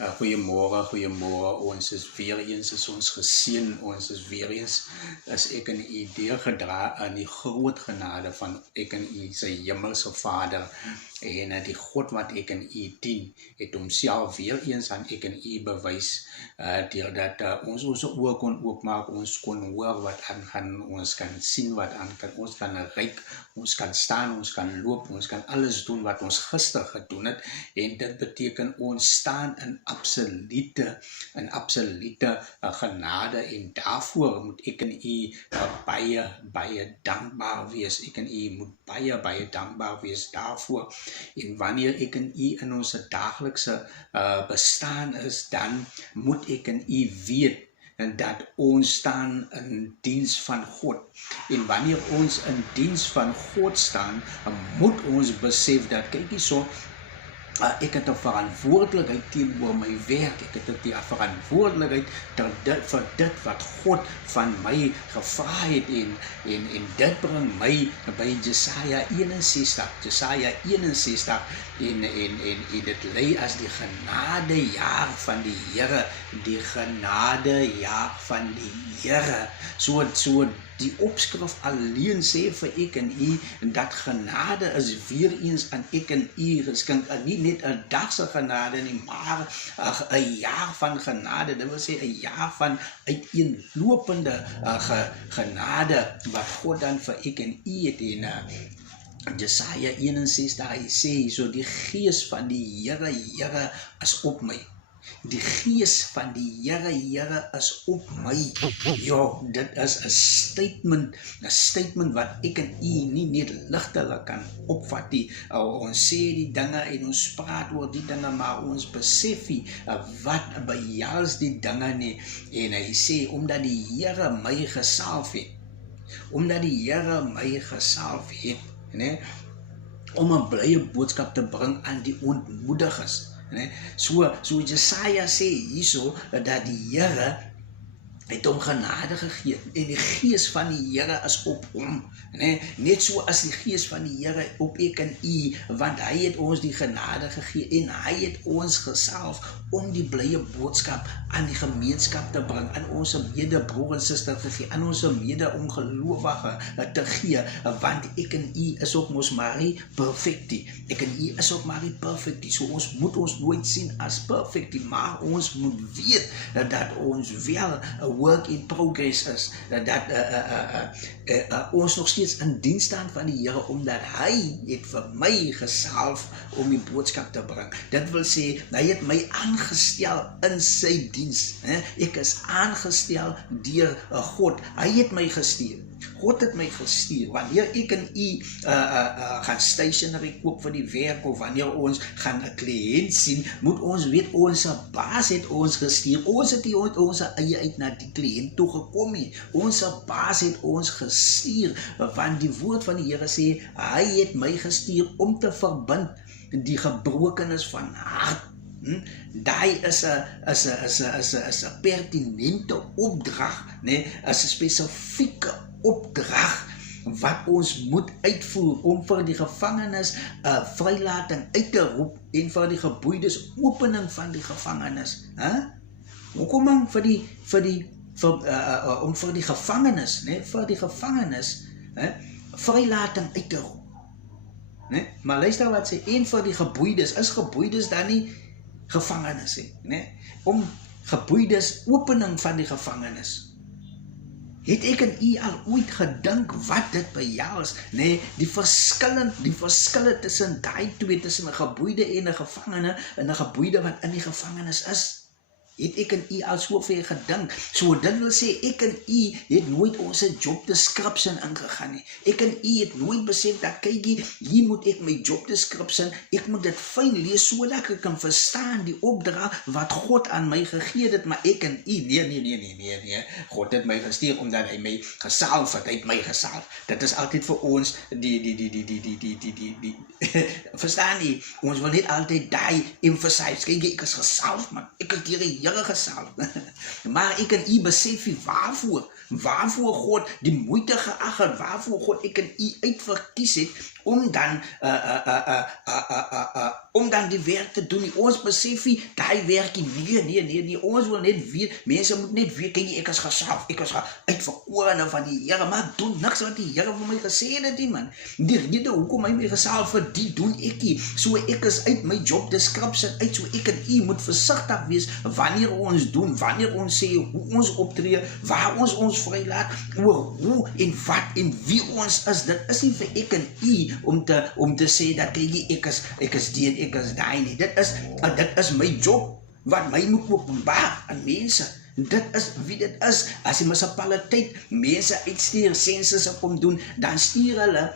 Goeiemôre. Ons is weer eens, is ons geseën, ons is weer eens, is ek in u deurgedra aan die groot genade van ek in u sy hemelse Vader, en die God wat ek in u dien, het homself weer eens aan ek in u bewys, deurdat ons ons oë kon oopmaak, ons kon hoor wat aangaan, ons kan sien wat aangaan, ons kan ryk, ons kan staan, ons kan loop, ons kan alles doen wat ons gister gedoen het, en dit beteken ons staan in absolute genade, en daarvoor moet ek en u baie dankbaar wees. Ek en u moet baie dankbaar wees daarvoor. En wanneer ek en u in ons daaglikse bestaan is, dan moet ek en u weet en dat ons staan in diens van God. En wanneer ons in diens van God staan, moet ons besef dat, kyk hierso, ek het 'n verantwoordelikheid teenoor my werk, ek het 'n verantwoordelikheid vir dit wat God van my gevra het, en dit bring my by Jesaja 61, en dit lei as die genadejaar van die Here, die genadejaar van die Here, so die opskrif alleen sê vir ek en u, dat genade is weer eens aan ek en u geskink, nie net 'n dag se genade nie, maar 'n jaar van genade, dit wil sê 'n jaar van uiteenlopende genade, wat God dan vir ek en u het, en Jesaja 61, hy sê, so die gees van die Here is op my. Die gees van die Here is op my. Ja, dit is 'n statement wat ek en u nie net ligtelik kan opvat nie. Ons sê die dinge en ons praat oor die dinge, maar ons besef nie wat behels die dinge nie. En hy sê, omdat die Here my gesalf het. Omdat die Here my gesalf het, né? Om 'n blye boodskap te bring aan die ontmoediges. So Jesaja sê hierso dat die Here het hom genade gegee, en die gees van die Here is op hom, net so as die gees van die Here op ek en u, want hy het ons die genade gegee, en hy het ons gesalf om die blye boodskap aan die gemeenskap te bring, aan ons medebroer en suster te gee, aan ons mede-ongelowige te gee, want ek en u is ook mos maar nie perfect nie, ek en u is ook maar nie perfect nie, so ons moet ons nooit sien as perfect nie, maar ons moet weet dat ons wel work in progress is, dat ons nog steeds in diens staan van die Here, omdat hy het vir my gesalf om die boodskap te bring. Dit wil sê, hy het my aangestel in sy diens. Ek is aangestel deur God. Hy het my gestuur. God het my gestuur. Wanneer ek en u gaan stationery koop vir die werk, of wanneer ons gaan 'n kliënt sien, moet ons weet, ons baas het ons gestuur. Ons het nie ons eie uit na die kliënt toe gekom nie. Ons baas het ons gestuur, want die woord van die Here sê, hy het my gestuur om te verbind die gebrokenis van hart. Daai is 'n pertinente opdrag, is 'n spesifieke opdrag wat ons moet uitvoer om vir die gevangenes vrylating uit te roep, en vir die geboeides opening van die gevangenes. Hoekom om vir die gevangenes, vrylating uit te roep. Maar luister wat sê, en vir die geboeides, is geboeides dan nie gevangenes, om geboeides, opening van die gevangenes. Het ek en u al ooit gedink wat dit behels? Die verskille tussen daai twee, tussen 'n geboeide en 'n gevangene, en 'n geboeide wat in die gevangenis is. Het ek en u al soveel gedink? So dit wil sê, ek en u het nooit ons job description ingegaan nie. Ek en u het nooit besef dat, kykie, hier moet ek my job description, ek moet dit fyn lees, sodat ek kan verstaan die opdrag wat God aan my gegee het, maar ek en u, nee, God het my gestuur omdat hy my gesalf het, hy het my gesalf. Dit is altyd vir ons, verstaan nie, ons wil net altyd die emphasize, kykie, ek is gesalf, man, ek is deur die Here gesalf. Maar ek en u besef nie waarvoor God die moeite geag het, waarvoor God ek en u uitverkies het om dan die werk te doen. Ons besef nie, die werk nie, nee, ons wil net weet, mense moet net weet, kyk, ek is gesalf, ek is uitverkorene van die Here, maar ek doen niks wat die Here vir my gesê het nie, man. Die rede hoekom hy my gesalf het, die doen ek nie. So ek is uit my job description uit, so ek en u moet versigtig wees wanneer ons doen, wanneer ons sê, hoe ons optree, waar ons vrylaat, oor hoe en wat en wie ons is. Dit is nie vir ek en u om te sê dat kyk, ek is die en ek is daai nie. Dit is my job wat my moet openbaar aan mense. Dit is wie dit is. As die munisipaliteit mense uitstuur, sensusse kom doen, dan stuur hulle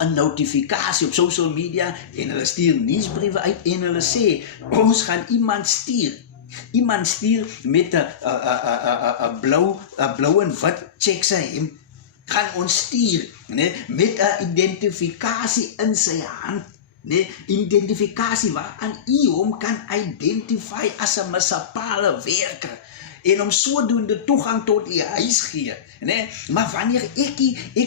'n notifikasie op social media en hulle stuur nuusbriewe uit en hulle sê, ons gaan iemand stuur. Iemand stuur met 'n blou en wit check sy hemp, gaan ons stuur, nee, met 'n identifikasie in sy hand, nee, identifikasie waaraan u hom kan identify as 'n munisipale werker en om sodoende toegang tot u huis gee, nee, maar wanneer ek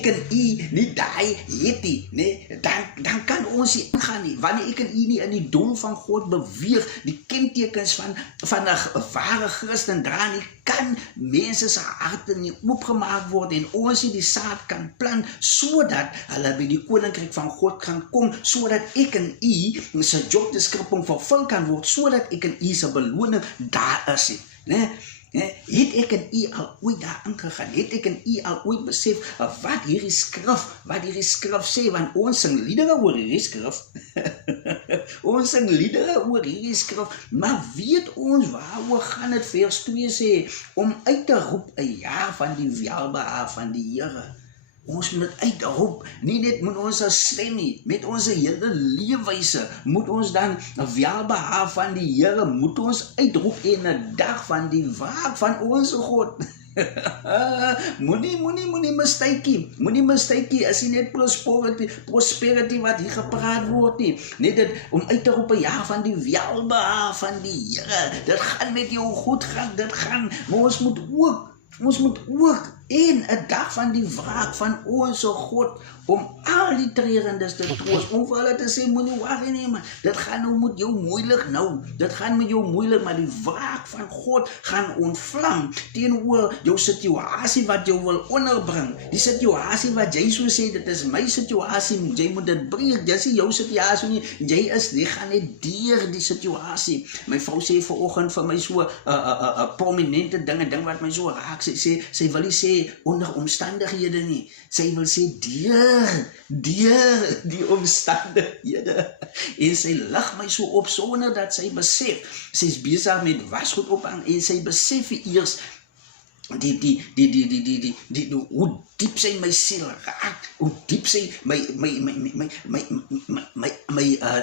en u nie daai het nie, nee, dan kan ons nie ingaan nie. Wanneer ek en u nie in die doel van God beweeg, die kentekens van 'n ware Christen dra nie, kan mense se harte nie oopgemaak word en ons nie die saad kan plant sodat hulle by die koninkryk van God kan kom, sodat ek en u se job description vervul kan word, sodat ek en u se beloning daar is, nee. Het ek en u al ooit daar ingegaan? Het ek en u al ooit besef wat hierdie skrif sê? Want ons sing liedere oor hierdie skrif. Ons sing liedere oor hierdie skrif. Maar weet ons waaroor gaan dit? Vers 2 sê, om uit te roep 'n jaar van die welbehae van die Here. Ons moet uitroep, nie net met ons stem nie, met ons hele leefwyse, moet ons dan 'n welbehae van die Here, moet ons uitroep en 'n dag van die wraak van ons God. Moenie mistykie, is nie net prosperity wat hier gepraat word nie. Net dit, om uit te roep 'n jaar van die welbehae van die Here. Dit gaan met jou goed gaan, maar ons moet ook en 'n dag van die wraak van ons God, om al die trerendes te troos, om vir hulle te sê, moenie worry nie, man, dit gaan nou met jou moeilik nou, maar die wraak van God gaan ontvlam teenoor jou situasie wat jou wil onderbring, die situasie wat jy so sê, dit is my situasie, jy moet dit breek, dit is nie jou situasie nie, jy gaan net deur die situasie. My vrou sê vanoggend vir my so 'n prominente ding wat my so raak, sy wil nie sê onder omstandighede nie, sy wil sê deur die omstandighede, en sy lig my so op sonder dat sy besef, sy is besig met wasgoed ophang en sy besef eers hoe diep sy my siel raak, hoe diep sy my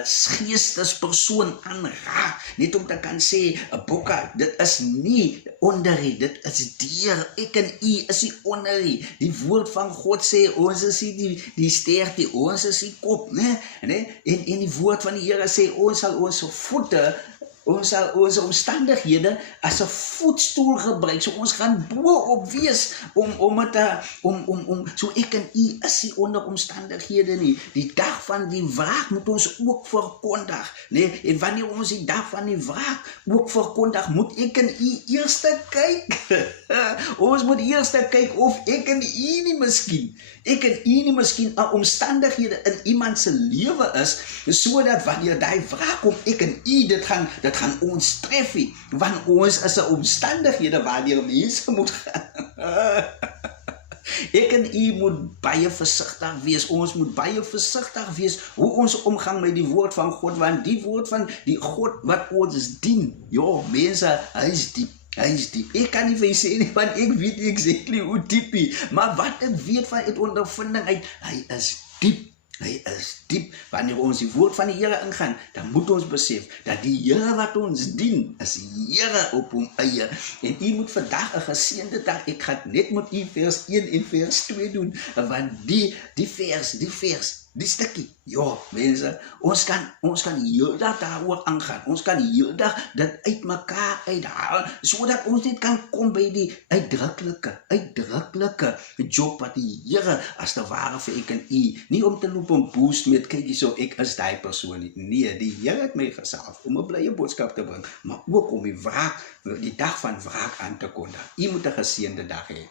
geestespersoon aanraak, net om te kan sê, Bokka, dit is nie onder nie, dit is deur, ek en u is nie onder nie. Die woord van God sê, ons is nie die stert nie, ons is die kop, nee? En die woord van die Here sê, ons sal ons voete, ons sal ons omstandighede as 'n voetstoel gebruik, so ons gaan bo-op wees, so ek en u is nie onder omstandighede nie. Die dag van die wraak moet ons ook verkondig, nee? En wanneer ons die dag van die wraak ook verkondig, moet ek en u eers kyk, ons moet eers kyk of ek en u nie miskien 'n omstandighede in iemand se lewe is, sodat wanneer die wraak kom, ek en u dit gaan ons tref nie, want ons is 'n omstandighede wanneer mense moet gaan. Ek en u moet baie versigtig wees, ons moet baie versigtig wees hoe ons omgang met die woord van God, want die woord van die God wat ons dien, mense, hy is diep. Ek kan nie vir jy sê nie, want ek weet nie exactly hoe diep nie, maar wat ek weet van uit ondervinding uit, hy is diep. Wanneer ons die woord van die Here ingaan, dan moet ons besef dat die Here wat ons dien, is Here op hom eie. En u moet vandag 'n geseënde dag, ek gaan net met u vers 1 en vers 2 doen, want die vers Die stukkie, ja, mense, ons kan heeldag daaroor aangaan. Ons kan heeldag dit uitmekaar uithaal, sodat ons net kan kom by die uitdruklike job wat die Here as te ware vir ek en u, nie om te loop en boost met, kyk hierso, ek is die persoon nie. Nee, die Here het my gesalf om 'n blye boodskap te bring, maar ook om die dag van wraak aan te kondig. U moet 'n geseënde dag hê.